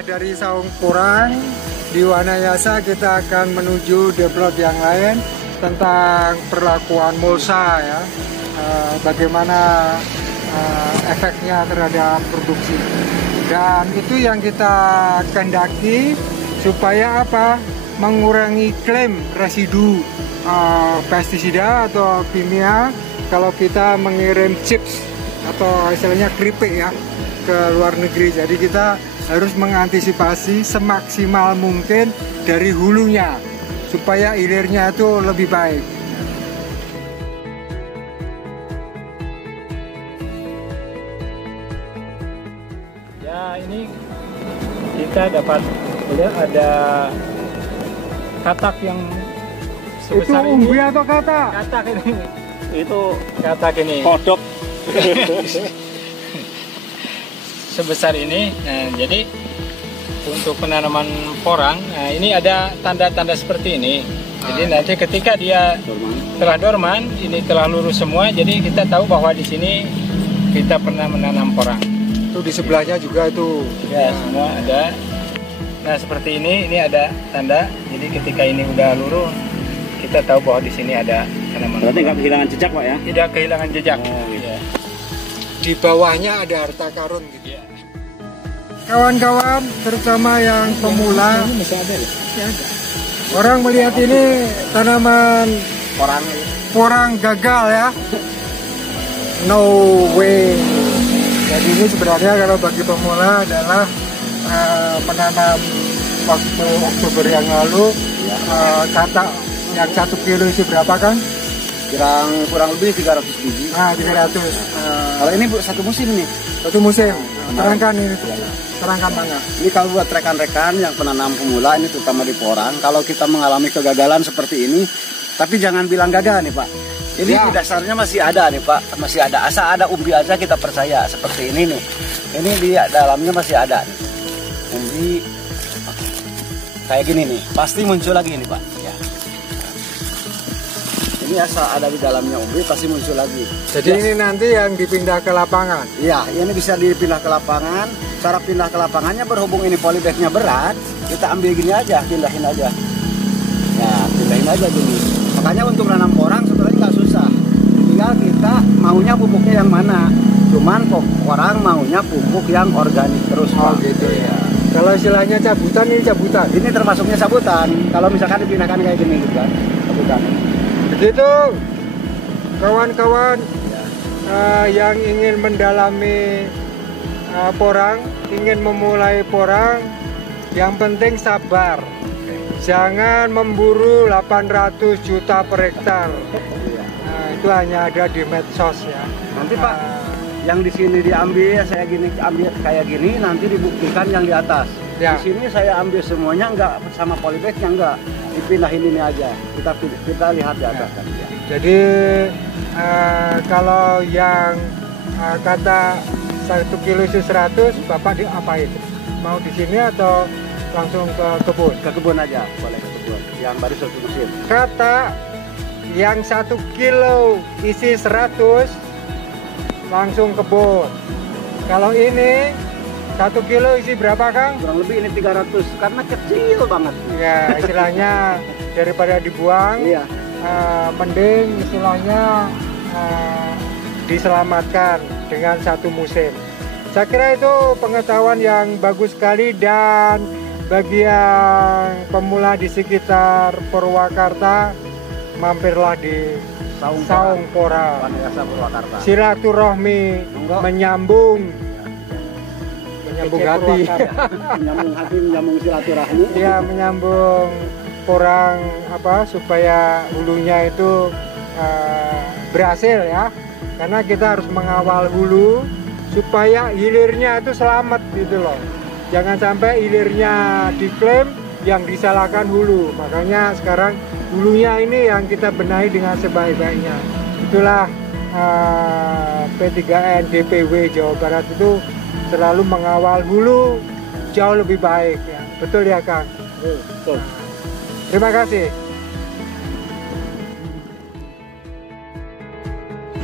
Dari Saung Porang di Wanayasa kita akan menuju deplot yang lain tentang perlakuan mulsa ya, bagaimana efeknya terhadap produksi. Dan itu yang kita kehendaki supaya apa? Mengurangi klaim residu pestisida atau kimia kalau kita mengirim chips atau istilahnya keripik ya ke luar negeri. Jadi kita harus mengantisipasi semaksimal mungkin dari hulunya supaya hilirnya itu lebih baik. Ya, ini kita dapat lihat ada katak yang sebesar itu umbi atau katak? Katak ini. Itu Katak ini. kodok. Sebesar ini. Nah, jadi untuk penanaman porang, nah ini ada tanda-tanda seperti ini. Jadi nanti ketika dia telah dorman, ini telah lurus semua, jadi kita tahu bahwa di sini kita pernah menanam porang. Itu di sebelahnya juga itu. Ya, semua ada. Nah, seperti ini ada tanda. Jadi ketika ini udah luruh, kita tahu bahwa di sini ada tanaman. Berarti nggak kehilangan jejak, Pak ya? Tidak kehilangan jejak. Oh, gitu. Ya. Di bawahnya ada harta karun gitu. Ya. Kawan-kawan, terutama yang pemula, Ini masih ada ya? orang melihat ini tanaman porang gagal ya. No way. Jadi ini sebenarnya kalau bagi pemula adalah menanam waktu Oktober yang lalu, katak yang 1 kilo isi berapa kan? Kurang lebih 300 biji. 300. Kalau ini satu musim nih. Satu musim. Terangkan ini. Terangkan mana? Ini kalau buat rekan-rekan yang penanam pemula, ini terutama di porang, kalau kita mengalami kegagalan seperti ini, tapi jangan bilang gagal nih Pak. Ini di dasarnya masih ada nih Pak, masih ada asa, ada umbi aja kita percaya seperti ini nih. Ini di dalamnya masih ada nih. Umbi kayak gini nih, pasti muncul lagi nih Pak. Ya. Ini asal ada di dalamnya umbi pasti muncul lagi. Jadi ini nanti yang dipindah ke lapangan. Iya, ini bisa dipindah ke lapangan. Cara pindah ke lapangannya berhubung ini polybagnya berat, kita ambil gini aja, pindahin aja. Nah, pindahin aja gini. Makanya untuk menanam porang sebenarnya nggak susah. Tinggal kita maunya pupuknya yang mana. Cuman orang maunya pupuk yang organik terus. Oh gitu ya. Kalau istilahnya cabutan, ini cabutan. Ini termasuknya cabutan. Kalau misalkan dipindahkan kayak gini gitu kan, cabutan. Begitu, kawan-kawan yang ingin mendalami porang, ingin memulai porang, yang penting sabar. Jangan memburu 800 juta per hektar. Nah, itu hanya ada di medsos ya. Nanti Pak, yang di sini diambil, saya ambil kayak gini, nanti dibuktikan yang di atas. Ya. Di sini saya ambil semuanya enggak sama polybagnya enggak, dipindahin ini aja. Kita lihat di atas kan. Ya. Jadi kalau yang kata 1 kilo isi 100, Bapak diapain? Mau di sini atau langsung ke kebun? Ke kebun aja, boleh ke kebun. Yang baru satu musim. Kata yang 1 kilo isi 100 langsung kebun. Kalau ini 1 kilo isi berapa Kang? Kurang lebih ini 300 karena kecil banget. Ya istilahnya daripada dibuang, Iya. mending istilahnya diselamatkan dengan 1 musim. Saya kira itu pengetahuan yang bagus sekali, dan bagi yang pemula di sekitar Purwakarta, mampirlah di Saung Porang. Wanayasa Purwakarta. Silaturahmi menyambung hati. Menyambung hati, menyambung silaturahmi. Ya, menyambung porang supaya hulunya itu berhasil ya. Karena kita harus mengawal hulu supaya hilirnya itu selamat gitu loh. Jangan sampai hilirnya diklaim, yang disalahkan hulu. Makanya sekarang hulunya ini yang kita benahi dengan sebaik-baiknya. Itulah P3N DPW Jawa Barat itu selalu mengawal hulu jauh lebih baik ya. Betul ya Kang? Betul. Terima kasih.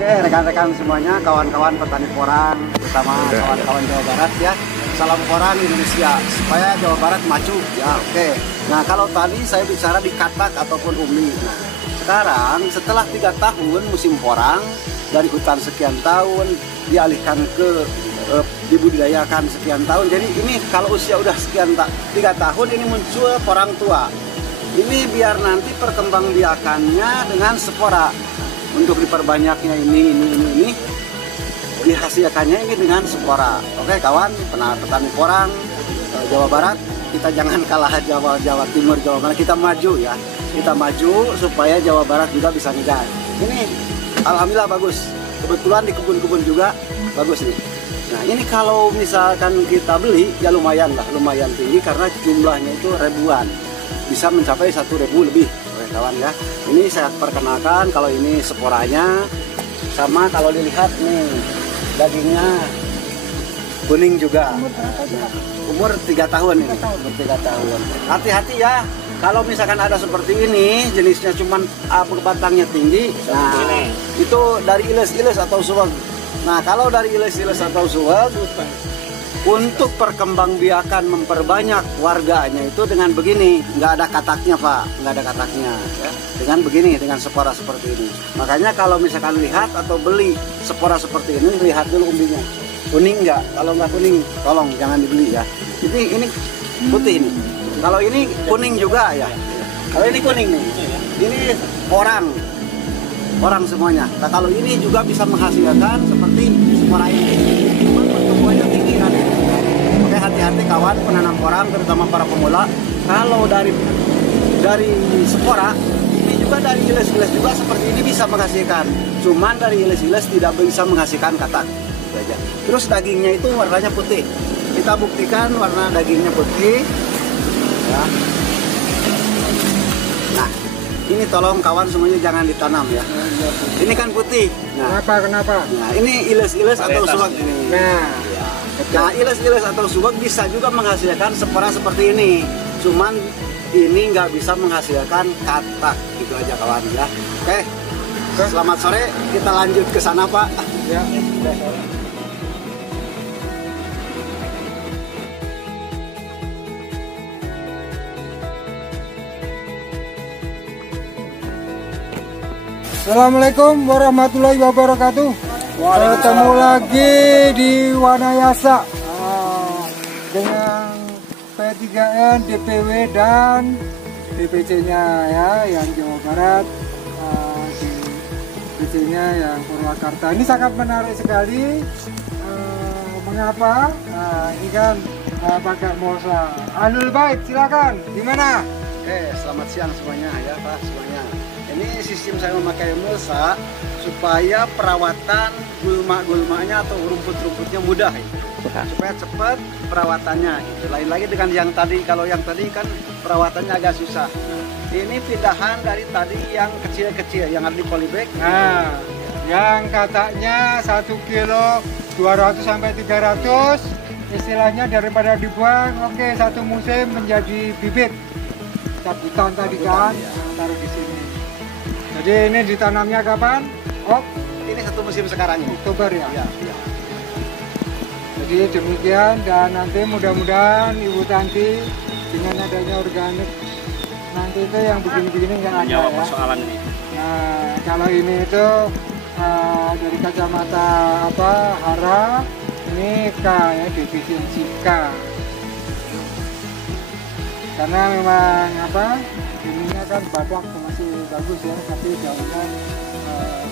Oke, rekan-rekan semuanya, kawan-kawan petani porang, bersama kawan-kawan Jawa Barat ya. salam porang Indonesia supaya Jawa Barat maju. Ya, oke. Nah, kalau tadi saya bicara di katak ataupun umbi. Nah, sekarang setelah 3 tahun musim porang, dari hutan sekian tahun dialihkan ke dibudidayakan sekian tahun. Jadi ini kalau usia udah sekian 3 tahun ini muncul porang tua. Ini biar nanti perkembangbiakannya dengan spora. Untuk diperbanyaknya ini dihasilkannya ini dengan spora. Oke kawan, petani porang Jawa Barat, kita jangan kalah Jawa Timur, Jawa Barat, kita maju ya. Kita maju supaya Jawa Barat juga bisa ngejar. Ini alhamdulillah bagus. Kebetulan di kebun-kebun juga bagus nih. Nah ini kalau misalkan kita beli ya lumayan lah, lumayan tinggi karena jumlahnya itu ribuan. Bisa mencapai 1.000 lebih, kawan ya. Ini saya perkenalkan kalau ini sporanya, sama kalau dilihat nih dagingnya kuning juga. Umur 3 tahun ini. Umur 3 tahun. Hati-hati ya. Kalau misalkan ada seperti ini, jenisnya cuman batangnya tinggi. Nah, itu dari iles-iles atau suweg. Nah, kalau dari iles-iles atau suweg, untuk perkembangbiakan memperbanyak warganya itu dengan begini, nggak ada kataknya Pak, nggak ada kataknya ya. Dengan begini, dengan spora seperti ini. Makanya kalau misalkan lihat atau beli spora seperti ini, lihat dulu umbinya kuning nggak. Kalau nggak kuning, tolong jangan dibeli ya. Ini putih ini. Kalau ini kuning juga ya. Kalau ini kuning nih, ini orang semuanya. Nah kalau ini juga bisa menghasilkan seperti spora ini. Pertumbuhannya tinggi kan. Oke, hati-hati kawan penanam porang, terutama para pemula. Kalau dari spora ini juga dari iles-iles juga seperti ini bisa menghasilkan. Cuman dari iles-iles tidak bisa menghasilkan katak. Terus dagingnya itu warnanya putih. Kita buktikan warna dagingnya putih. Ya. Nah, ini tolong kawan semuanya jangan ditanam ya. Ini kan putih. Nah, Kenapa? Nah, ini iles-iles atau suweg ini. Nah, iles-iles atau suweg bisa juga menghasilkan spora seperti ini. Cuman ini nggak bisa menghasilkan katak. Gitu aja kawan ya. Oke. Selamat sore. Kita lanjut ke sana Pak. Ya. Assalamualaikum warahmatullahi wabarakatuh. Ketemu lagi di Wanayasa dengan P3N, DPW dan DPC-nya ya, yang Jawa Barat, DPC-nya yang Purwakarta. Ini sangat menarik sekali. Mengapa? Ini kan pakai Molsa. Anul Bait, silakan. Gimana? Oke, selamat siang semuanya ya Pak semuanya. Ini sistem saya memakai Molsa supaya perawatan gulma-gulmanya atau rumput-rumputnya mudah ya. Supaya cepat perawatannya. Lain lagi dengan yang tadi, kalau yang tadi kan perawatannya agak susah. Ini pindahan dari tadi yang kecil-kecil yang ada di polybag. Nah, yang katanya 1 kilo 200 sampai 300, istilahnya daripada dibuang, oke, satu musim menjadi bibit. Cabutan tadi kan, taruh di sini. Jadi ini ditanamnya kapan? Oh, ini satu musim sekarang ini. Oktober ya? Ya. Jadi demikian, dan nanti mudah-mudahan Ibu Tanti dengan adanya organik nanti itu yang begini-begini nggak ada ya. Persoalan ini. Nah, kalau ini itu dari kacamata hara, ini K ya, defisiensi K. Karena memang ininya kan badak masih bagus ya, tapi daunnya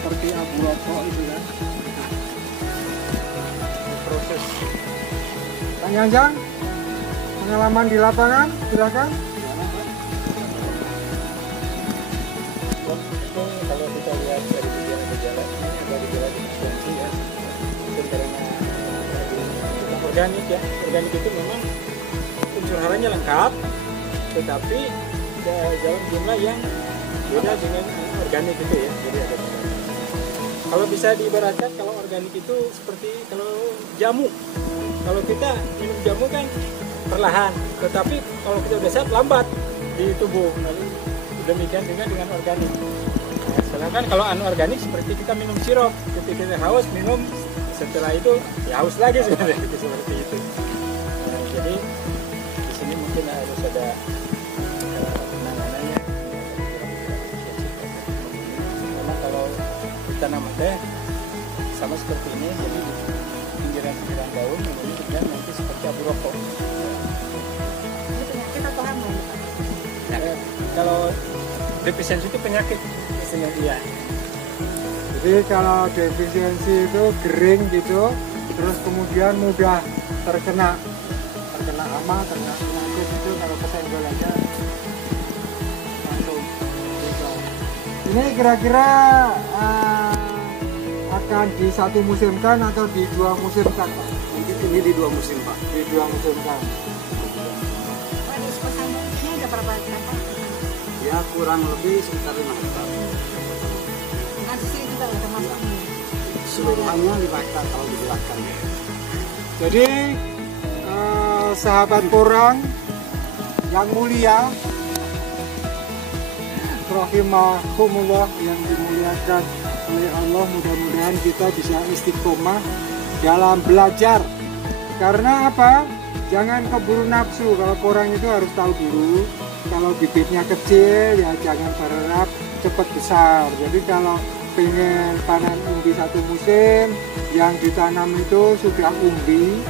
seperti abu rokok itu kan. Proses. Kang Yanjang, pengalaman di lapangan, silakan. Kalau kita lihat dari gejala ini ada gejala defisiensi ya, mungkin karena organik ya. Organik itu memang unsur haranya lengkap, tetapi dalam jumlah yang beda dengan organik itu ya. Jadi ada kalau bisa diibaratkan, kalau organik itu seperti kalau jamu. Kalau kita minum jamu kan perlahan, tetapi kalau kita udah sehat lambat di tubuh. Lalu demikian juga dengan organik. Nah, sedangkan kalau anorganik seperti kita minum sirup, ketika kita haus minum, setelah itu ya haus lagi sebenarnya seperti itu. rokok. Ini penyakit atau hamil? Penyakit. Kalau defisiensi itu penyakit. Iya. Jadi kalau defisiensi itu kering gitu, terus kemudian mudah terkena hama, terkena penyakit itu kalau kesenggol aja langsung gitu. Ini kira-kira akan di satu musimkan atau di dua musimkan, Pak? Mungkin ini di 2 musim, Pak. Di 2 musimkan. Pak, di Sepasang ini ada berapa hektar? Ya kurang lebih sekitar 5 hektar. Bukan di sini juga ya termasuk ini. Seluruhannya 5 hektar kalau dijelaskan. Jadi sahabat porang yang mulia, rahimahumullah, yang dimuliakan oleh Allah, mudah-mudahan kita bisa istiqomah dalam belajar. Karena apa? Jangan keburu nafsu. Kalau porang itu harus tahu dulu, kalau bibitnya kecil ya jangan berharap cepat besar. Jadi kalau pengen panen umbi satu musim, yang ditanam itu sudah umbi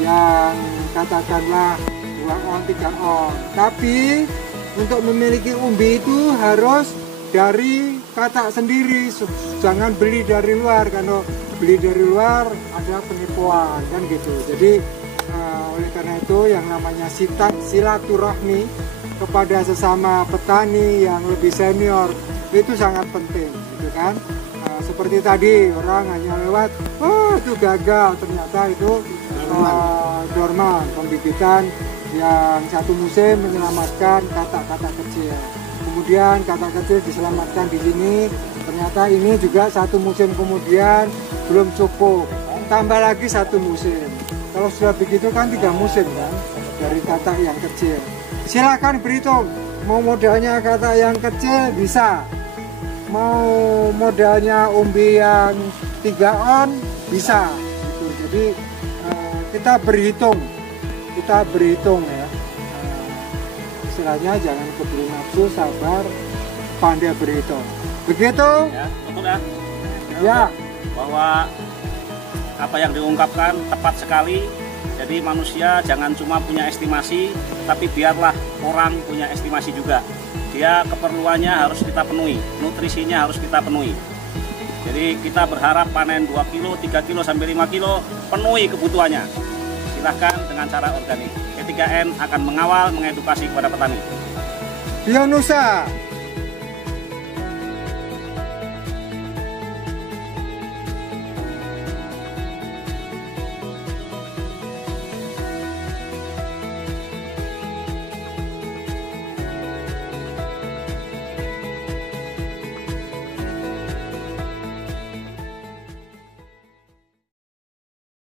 yang katakanlah 2 on 3 on. Tapi untuk memiliki umbi itu harus dari katak sendiri, jangan beli dari luar. Kalau beli dari luar ada penipuan kan gitu. Jadi oleh karena itu yang namanya silaturahmi kepada sesama petani yang lebih senior itu sangat penting, gitu kan. Seperti tadi orang hanya lewat, oh itu gagal, ternyata itu dorman, pembibitan yang satu musim menyelamatkan katak-katak kecil. Kemudian katak kecil diselamatkan di sini, ternyata ini juga satu musim kemudian belum cukup, tambah lagi satu musim. Kalau sudah begitu kan 3 musim kan dari katak yang kecil. Silakan berhitung, mau modalnya katak yang kecil bisa, mau modalnya umbi yang 3 on bisa gitu. Jadi kita berhitung ya, istilahnya jangan keburu nafsu, sabar, pandai berhitung, begitu Ya, betul ya. ya. Bahwa apa yang diungkapkan tepat sekali. Jadi manusia jangan cuma punya estimasi, tapi biarlah orang punya estimasi juga. Dia keperluannya harus kita penuhi, nutrisinya harus kita penuhi. Jadi kita berharap panen 2 kilo, 3 kilo, sampai 5 kilo, penuhi kebutuhannya. Silahkan dengan cara organik. P3N akan mengawal, mengedukasi kepada petani. Bionusa